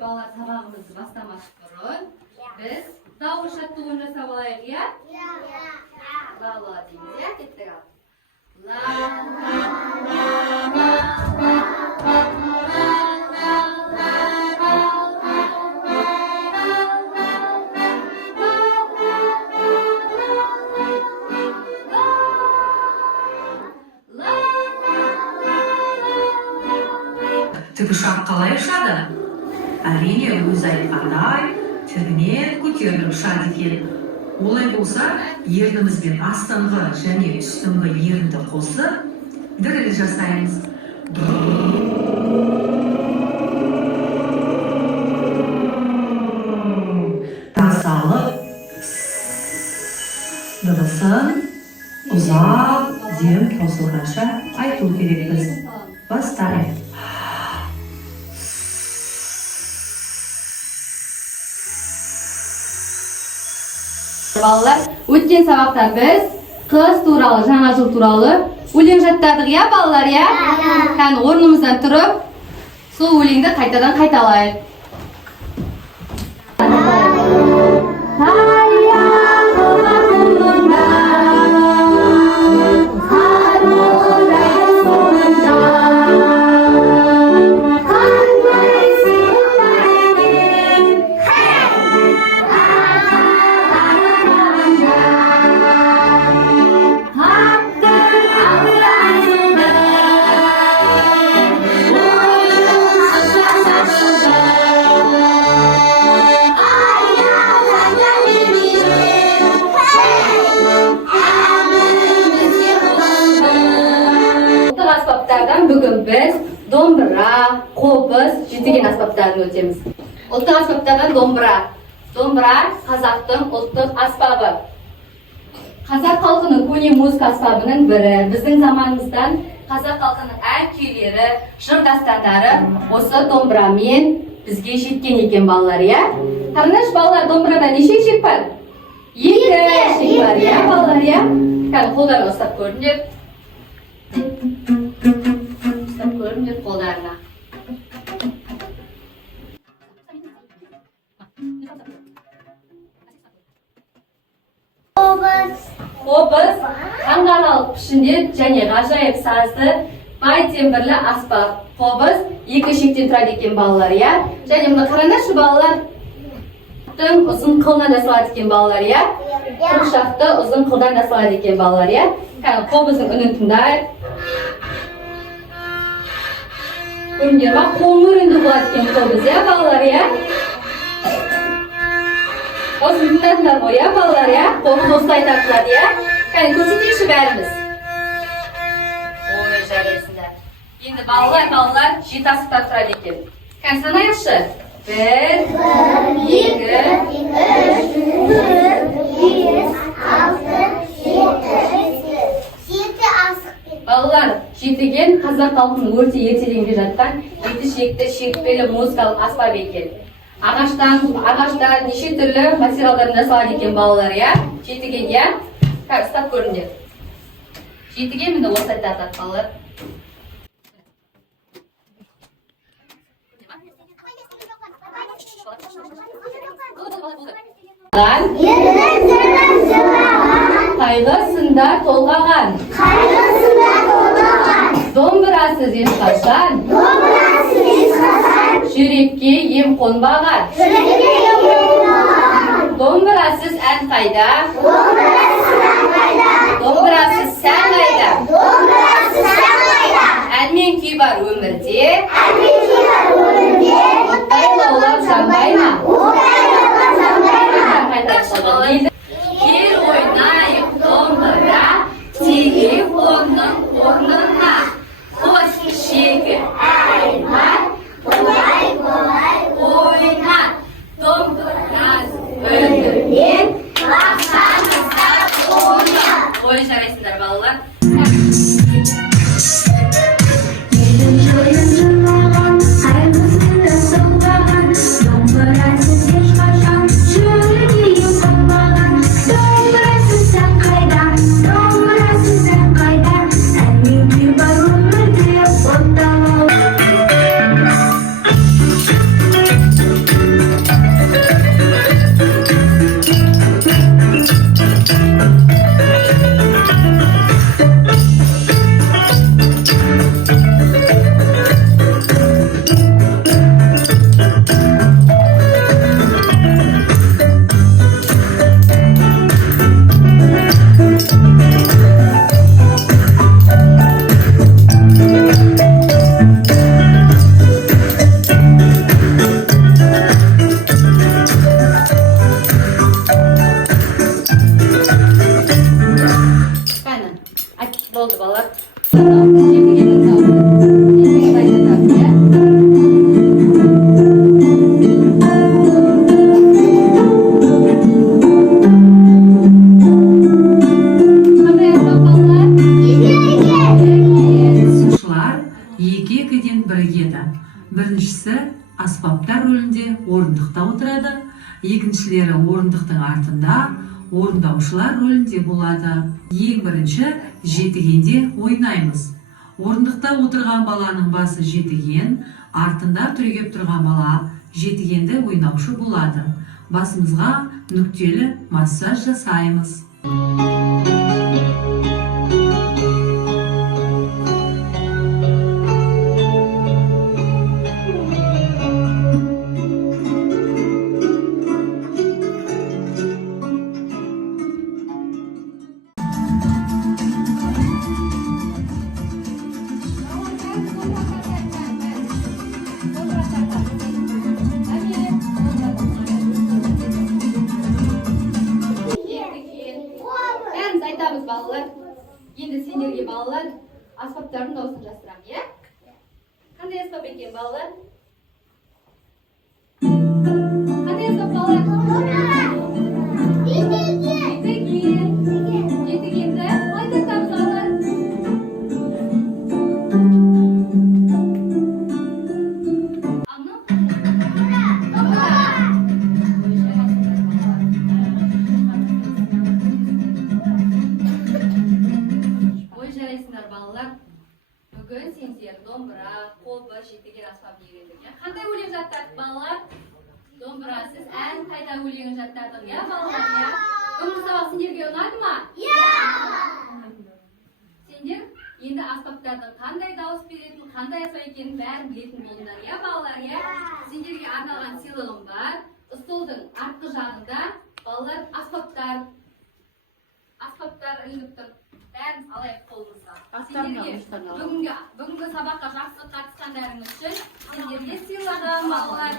balalar sabahımızı başlamak burun biz davul şattığın жасап alayık ya? La la deymiz ya, kettik al. La la la la Tüpüşak қалай ұшады? Әрине өзі айтқандай, тігінен көтеріліп ұшады екен. Олай болса, ерніміз бен астыңғы және үстіңгі ерінді қосып, діріл жасаймыз. Тасалып, дыбысын ұзақ дем қосылғанша айту керекпіз. Бастайық. Balalar, o'tgan sabaqda biz qiz turali, жаңа жыл turali o'ling jattadıq ya balalar ya? Qani o'rnimizdan turib, сол o'lingni qaytadan qaytalaylik. Bugün biz dombra, qobuz, jitigen asbablarını ölçemiz. Ultuk asbablardan dombra. Dombra Qazoqning ultuk asbabı. Qazoq xalqining ko'ne muzika asbabının biri. Bizning zamonimizdan Qazoq xalqining eng kuylari, jir dastanlari o'sha dombramen bizga yetgan ekan bolalar ya. Qarinash bolalar, dombrada necha eshik bor? 7 eshik bor ya bolalar ya. Qani qo'llarni o'sab ko'ringlar. Görünür kollarına. Qobuz tangalanib pishindi және g'ajoyib sazli bay temberli asbab. Qobuz ikki eshikdan turadi ekan bolalar ya. Және buni qaranglar, shu bolalar uzun qildan yasaladi ekan bolalar ya. Qurshaqda uzun qildan yasaladi ekan bolalar ya. Qani qobuzning unini tinglaylik. Görünüyor bak, qo'ng'ir endi bo'layotgan qobuz ya bolalar ya. O'z minnatlar bu ya bolalar ya. Qo'l do'stay taqiladi ya. Qani ko'rsatingchi barimiz. Oy jaraysinlar. Endi bolalar 7 asbda turadi ekan. Qani sanaychi. 1 2 3 Balalar, jitigen Qazoq xalqining o'rta ertadan жатқан 7 shekli shekpeli muzikалық asbab ekan. Ағаштан неше түрлі материалдардан жасалады ekan balalar ya. Jitigen ya. Qarab ko'ringlar. Jitigen menda o'sha taqat balalar. Qayg'ısında to'lg'agan. Dombrasiz ешқашан. Жүрекке ем қонбаған. Домбырасыз ән қайда? Домбырасыз сән қайда? Ән мен күй бар өмірде. Оттай лаулап жанбай ма? Кел ойнайық домбыра, телефонның орнына. Қос шегі айлар, олай ойна. Домбырасы өндірген, лақсаңызда ойна. Ой жарайсыңдар балалар. Елін жойын жырлаған, айлы аспаптар рөлінде орындықта отырады. Екіншілері орындықтың артында орындаушылар рөлінде болады. Ең бірінші жетігенде ойнаймыз. Орындықта отырған баланың басы жетіген, артында түрегеп тұрған бала жетігенді ойнаушы болады. Басымызға нүктелі массаж жасаймыз. Бәріміз айтамыз балалар. Енді сендерге балалар аспаптардың дауысын жастырамын, иә? Қандай аспап екен балалар? Қандай аспап балалар? Жетіген. Жетігенді қалай тастамыз балалар? Балалар, бүгін сендер домбыра, қобыз, жетіген аспабын үйрендік. Қандай өлең жаттадық балалар? Домбырасыз ән қайда өлеңін жаттадық, иә балалар? Бүгінгі сабақ сендерге ұнады ма? Сендер енді аспаптардың қандай дауыс беретін, қандай аспап екенін бәрін білетін болдыңдар, иә балалар? Сендерге арналған сыйлығым бар. Столдың артқы жағында балалар аспаптар ілініп тұр. Бәріміз алайық қолымызға. Сендерге бүгінгі сабаққа жақсы қатысқандарыңыз үшін сендерге сыйлығым балалар.